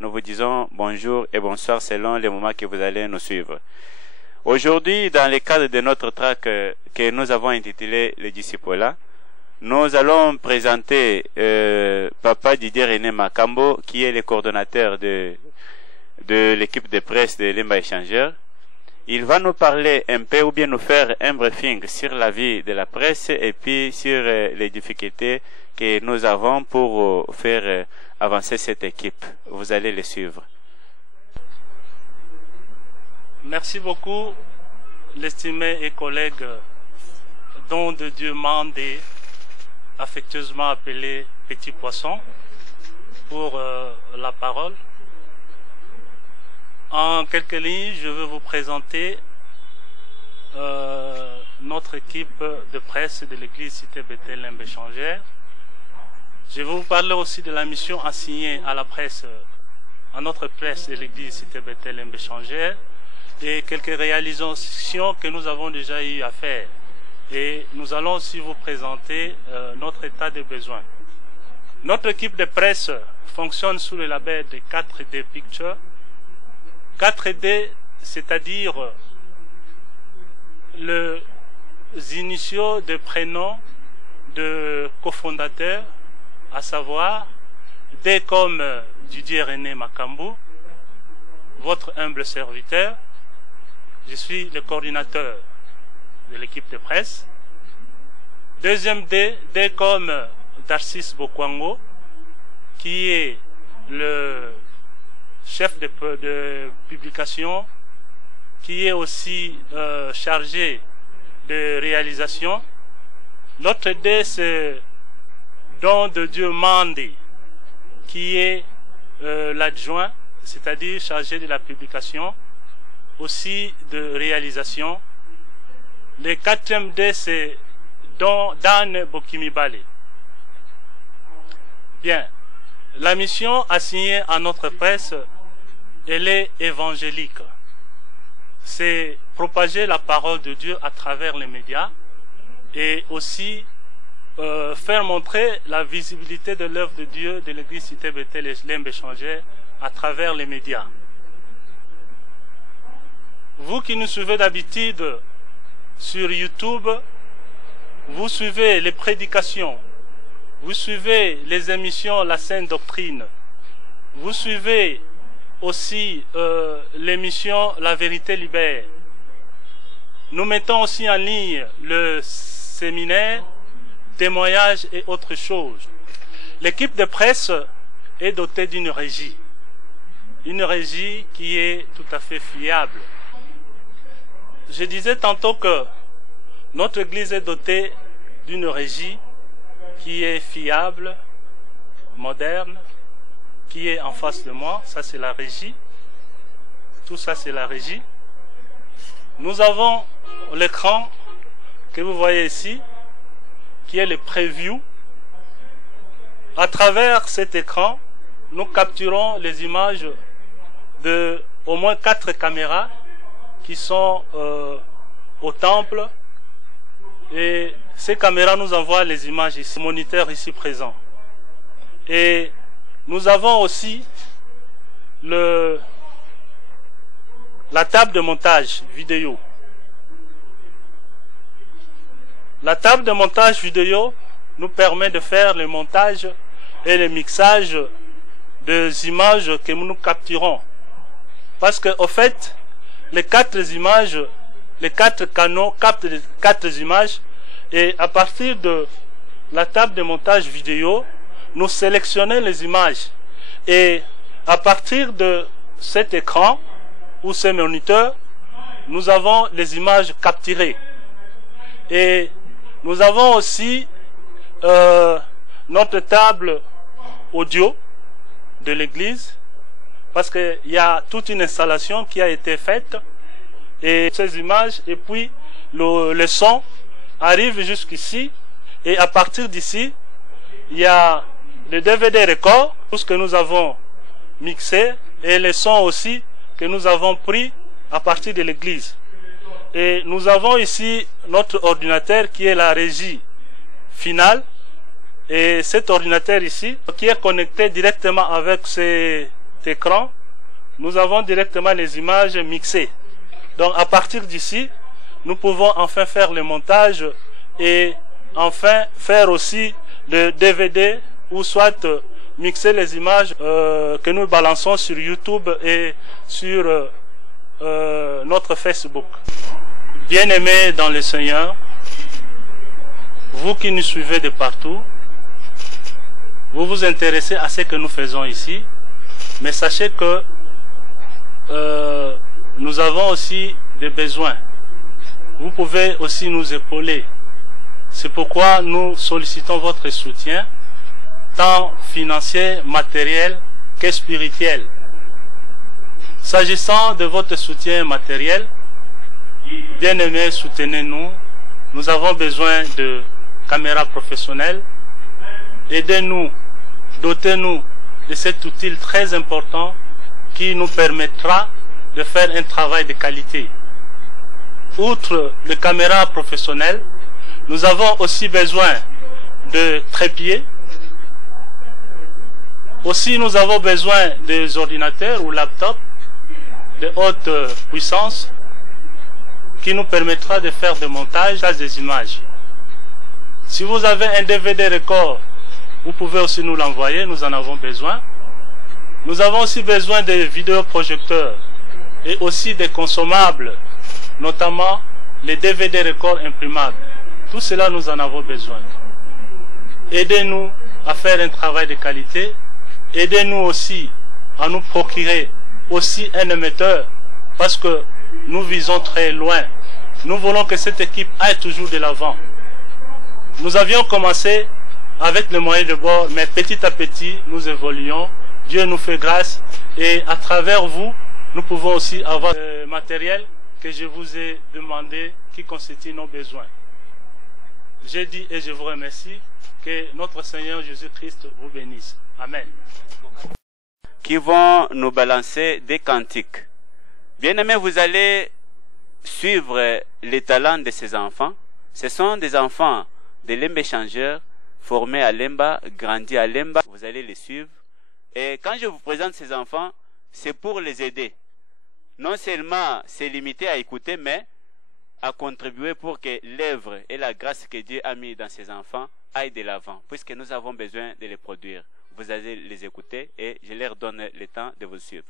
Nous vous disons bonjour et bonsoir selon les moments que vous allez nous suivre. Aujourd'hui, dans le cadre de notre track que nous avons intitulé Le Discipola, nous allons présenter Papa Didier René Makambo, qui est le coordonnateur de l'équipe de presse de Lemba Échangeur. Il va nous parler un peu ou bien nous faire un briefing sur la vie de la presse et puis sur les difficultés que nous avons pour faire avancer cette équipe. Vous allez les suivre. Merci beaucoup, l'estimé et collègue don de Dieu Mandé, affectueusement appelé Petit Poisson, pour la parole. En quelques lignes, je veux vous présenter notre équipe de presse de l'église Cité Bethel Lemba Échangeur. Je vais vous parler aussi de la mission assignée à la presse, à notre presse de l'église Cité Bethel Lemba Échangeur, et quelques réalisations que nous avons déjà eu à faire. Et nous allons aussi vous présenter notre état de besoin. Notre équipe de presse fonctionne sous le label de 4D Pictures. 4D, c'est-à-dire les initiaux de prénoms de cofondateurs, à savoir D comme Didier René Makambo, votre humble serviteur. Je suis le coordinateur de l'équipe de presse. Deuxième D, D comme Darcis Bokwango, qui est le chef de publication, qui est aussi chargé de réalisation. L'autre D, c'est Don de Dieu Mandé, qui est l'adjoint, c'est-à-dire chargé de la publication, aussi de réalisation. Le quatrième D, c'est Dan Bokimibale. Bien, la mission assignée à notre presse, elle est évangélique. C'est propager la parole de Dieu à travers les médias et aussi faire montrer la visibilité de l'œuvre de Dieu de l'église Cité Bethel Lemba Échangeur à travers les médias. Vous qui nous suivez d'habitude sur YouTube, vous suivez les prédications, vous suivez les émissions La Sainte Doctrine, vous suivez aussi l'émission La Vérité Libère. Nous mettons aussi en ligne le séminaire, témoignages et autres choses. L'équipe de presse est dotée d'une régie. Une régie qui est tout à fait fiable. Je disais tantôt que notre église est dotée d'une régie qui est fiable, moderne, qui est en face de moi. Ça, c'est la régie. Tout ça, c'est la régie. Nous avons l'écran que vous voyez ici, qui est le preview. À travers cet écran, nous capturons les images de au moins 4 caméras qui sont au temple. Et ces caméras nous envoient les images ici, moniteurs ici présents. Et nous avons aussi la table de montage vidéo. La table de montage vidéo nous permet de faire le montage et le mixage des images que nous capturons. Parce que, au fait, les 4 images, les 4 canaux captent les 4 images et à partir de la table de montage vidéo, nous sélectionnons les images et à partir de cet écran ou ce moniteur, nous avons les images capturées. Et nous avons aussi notre table audio de l'église parce qu'il y a toute une installation qui a été faite et ces images et puis le son arrive jusqu'ici et à partir d'ici il y a le DVD record, tout ce que nous avons mixé et les sons aussi que nous avons pris à partir de l'église. Et nous avons ici notre ordinateur qui est la régie finale. Et cet ordinateur ici, qui est connecté directement avec cet écran, nous avons directement les images mixées. Donc à partir d'ici, nous pouvons enfin faire le montage et enfin faire aussi le DVD ou soit mixer les images que nous balançons sur YouTube et sur notre Facebook. Bien-aimés dans le Seigneur, vous qui nous suivez de partout, vous vous intéressez à ce que nous faisons ici, mais sachez que nous avons aussi des besoins. Vous pouvez aussi nous épauler. C'est pourquoi nous sollicitons votre soutien, tant financier, matériel que spirituel. S'agissant de votre soutien matériel, bien-aimés, soutenez-nous. Nous avons besoin de caméras professionnelles. Aidez-nous, dotez-nous de cet outil très important qui nous permettra de faire un travail de qualité. Outre les caméras professionnelles, nous avons aussi besoin de trépieds. Aussi, nous avons besoin des ordinateurs ou laptops de haute puissance qui nous permettra de faire des montages des images. Si vous avez un DVD record, vous pouvez aussi nous l'envoyer, nous en avons besoin. Nous avons aussi besoin de vidéoprojecteurs et aussi des consommables, notamment les DVD records imprimables. Tout cela, nous en avons besoin. Aidez-nous à faire un travail de qualité. Aidez-nous aussi à nous procurer aussi un émetteur parce que nous visons très loin. Nous voulons que cette équipe aille toujours de l'avant. Nous avions commencé avec les moyens de bord, mais petit à petit, nous évoluons. Dieu nous fait grâce et à travers vous, nous pouvons aussi avoir le matériel que je vous ai demandé qui constitue nos besoins. J'ai dit et je vous remercie. Que notre Seigneur Jésus-Christ vous bénisse. Amen. Qui vont nous balancer des cantiques. Bien-aimés, vous allez suivre les talents de ces enfants. Ce sont des enfants de Lemba Changeur, formés à Lemba, grandis à Lemba. Vous allez les suivre. Et quand je vous présente ces enfants, c'est pour les aider. Non seulement c'est limité à écouter, mais à contribuer pour que l'œuvre et la grâce que Dieu a mis dans ces enfants aillent de l'avant, puisque nous avons besoin de les produire. Vous allez les écouter et je leur donne le temps de vous suivre.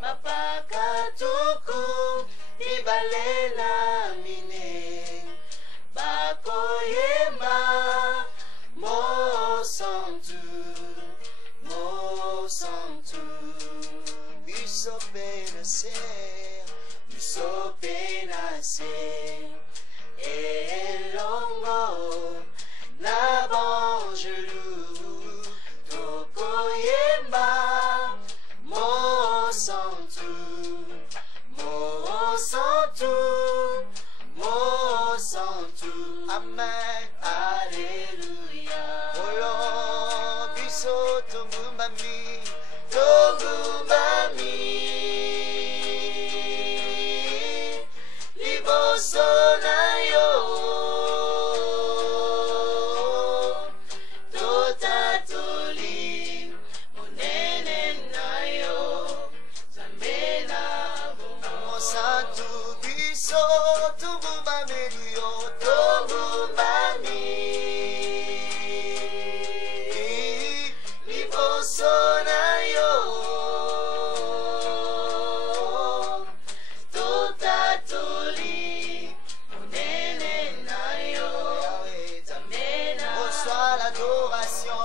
Mapaka tuku ibalela mine Elongo na bangelou tokoyemba mo santu amen alleluia olo biso tongumami liboso na yo totatoli monene na yo Nzambe na bongo mosantu biso tongumameli yo tongumami liboso na yo totatoli monene na yo Nzambe na reçois l'adoration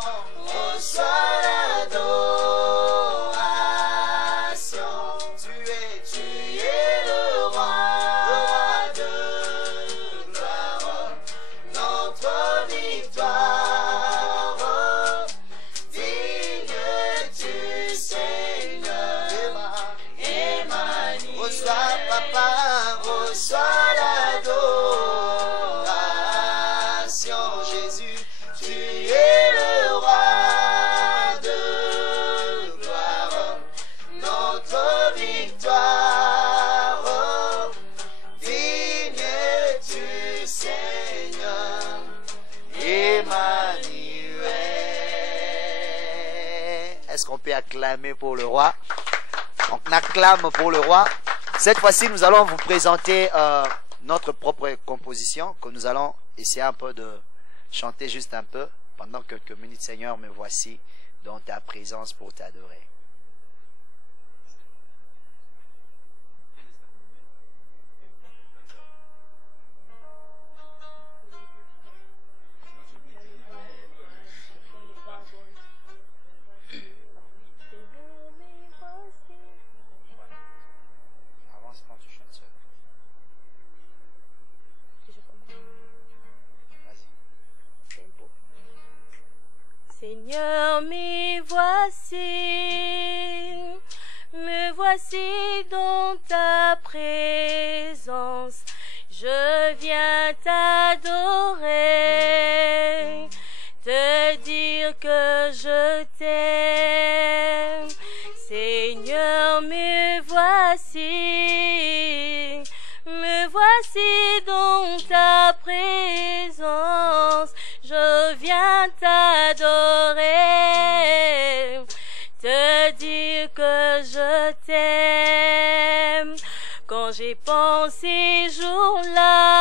tu es le roi de gloire notre victoire digne du Seigneur Emmanuel reçois papa reçois l'adoration Jésus tu es le roi de gloire notre victoire digne du Seigneur Emmanuel. Est-ce qu'on peut acclamer pour le roi? On acclame pour le roi. Cette fois-ci, nous allons vous présenter notre propre composition que nous allons essayer un peu de chanter juste un peu pendant quelques minutes. Seigneur, me voici dans ta présence pour t'adorer. Avance quand tu chantes seul. Seigneur, me voici dans ta présence, je viens t'adorer, te dire que je t'aime. Seigneur, me voici dans ta présence, je viens t'adorer, te dire que je t'aime. Quand j'ai pensé jour-là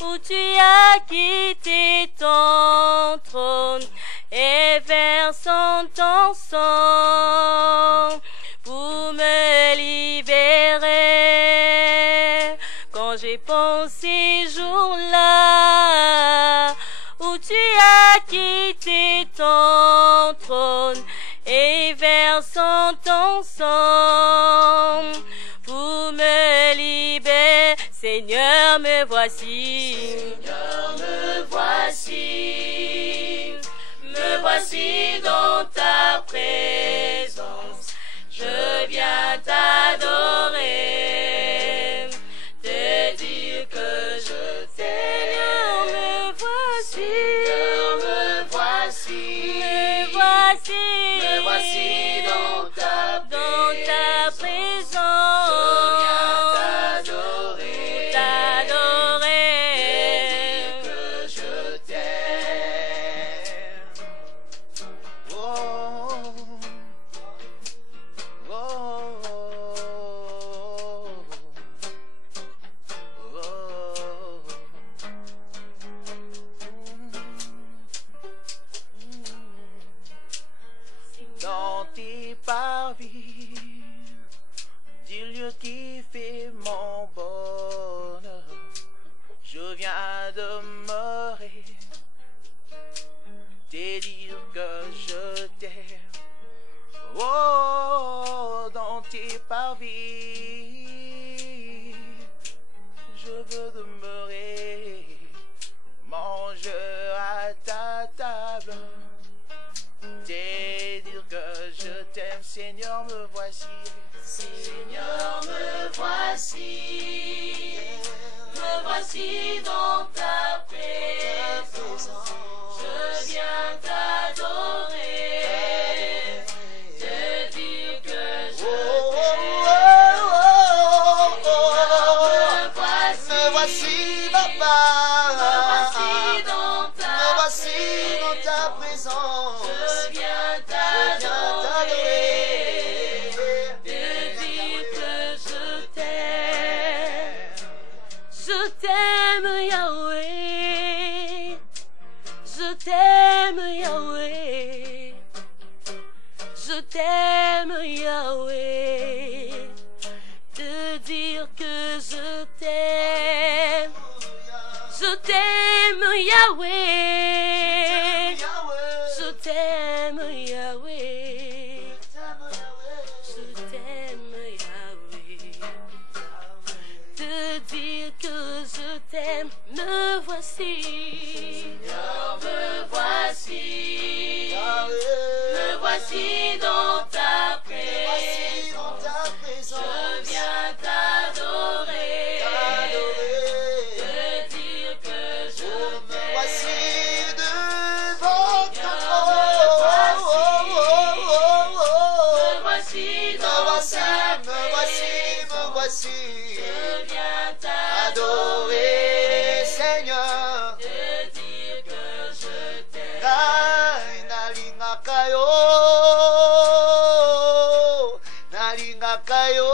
où tu as quitté ton trône et versant ton sang pour me libérer. Quand j'ai pensé jour-là où tu as quitté ton trône et versant ton sang pour me libérer. Seigneur, me voici. Seigneur, me voici dans ta présence. Je viens t'adorer, te dire que je t'aime. Seigneur, me voici dans ta présence. Je viens t'adorer, que je t'aime. Oh, oh, oh, dans tes parvis, du lieu qui fait mon bonheur, je viens demeurer, te dire que je t'aime. Oh, tes parvis. Je veux demeurer, manger à ta table. T'es dire que je t'aime, Seigneur, me voici. Seigneur, me voici dans ta présence. Je viens t'adorer, te dire que je t'aime. Me voici, Papa. me voici dans ta présence. Je viens t'adorer, te dire que je t'aime. Je t'aime, Yahweh. Je t'aime, Yahweh. Je t'aime, Yahweh. Te dire que je t'aime. Je t'aime, Yahweh. Je t'aime, Yahweh. Je t'aime, Yahweh. Te dire que je t'aime. Me voici. Seigneur, me voici. Me voici dans ta présence. Je viens t'adorer. Te dire que je t'aime. Voici devant ton me voici. Je viens Adorer, Seigneur. te dire que je t'aime. Nalingaka yo. Nalingaka yo.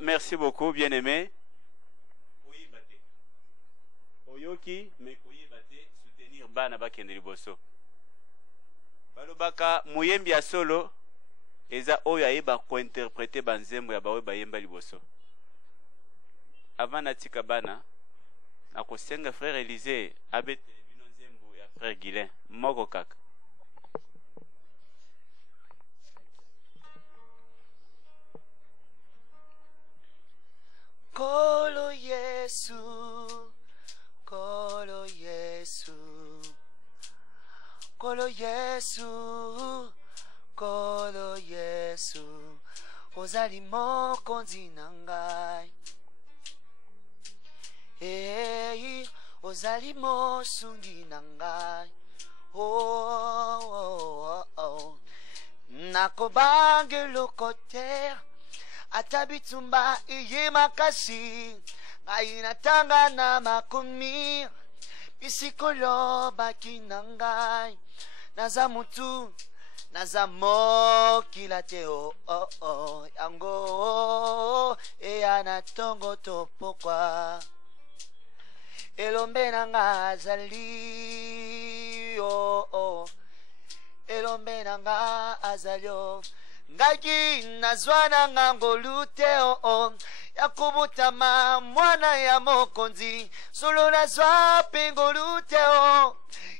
Merci beaucoup, bien-aimé. Oyoki, mais soutenir bana bakende liboso. Balobaka muyembi ya solo eza oyo ayeba ko interpréter banzembo ya bawe bayemba liboso. Avant natika bana nakosenga frère Élisée abetele bino nzembo ya frère Guilain moko kaka. Kolo Yesu, Kolo Yesu, Kolo Yesu, Kolo Yesu, ozali mokonzi na ngai. Hey, ozali mosungi na ngai. Oh, oh, oh, oh. Nakobange lokoter. Ata bitumba iye makasi ngai natanga na makomi bisikolo baki na ngai naza mutu naza mokila te oh oh oh yango eya na tongo topokwa elombe na nga azali oh oh elombe na nga azali oh ngaki nazwana ngangolu te o ya kubutama mwana ya mokonzi solo nazwa pengolu te o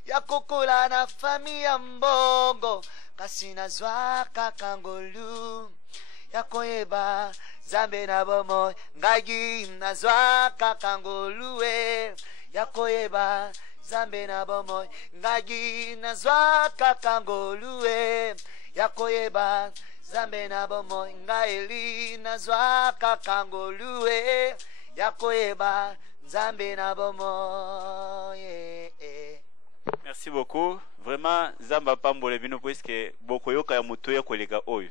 ya kukula na fami ya mbongo kasi nazwa kakangolu ya koyeba zambe na bomo ngaki nazwa kakangolu ya koyeba Zambe na bomoi ngagi nazwa kakangolue yakoyeba Zambe na bomoi ngaeli nazwa kakangolue yakoyeba Zambe na bomoi. Merci beaucoup. Vraiment, Zamba Pambole Bino, puisque Bokoyoka Yamutoya Kolega Oyo.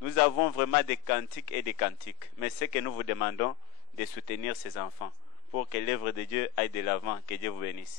Nous avons vraiment des cantiques et des cantiques. Mais ce que nous vous demandons, de soutenir ces enfants pour que l'œuvre de Dieu aille de l'avant. Que Dieu vous bénisse.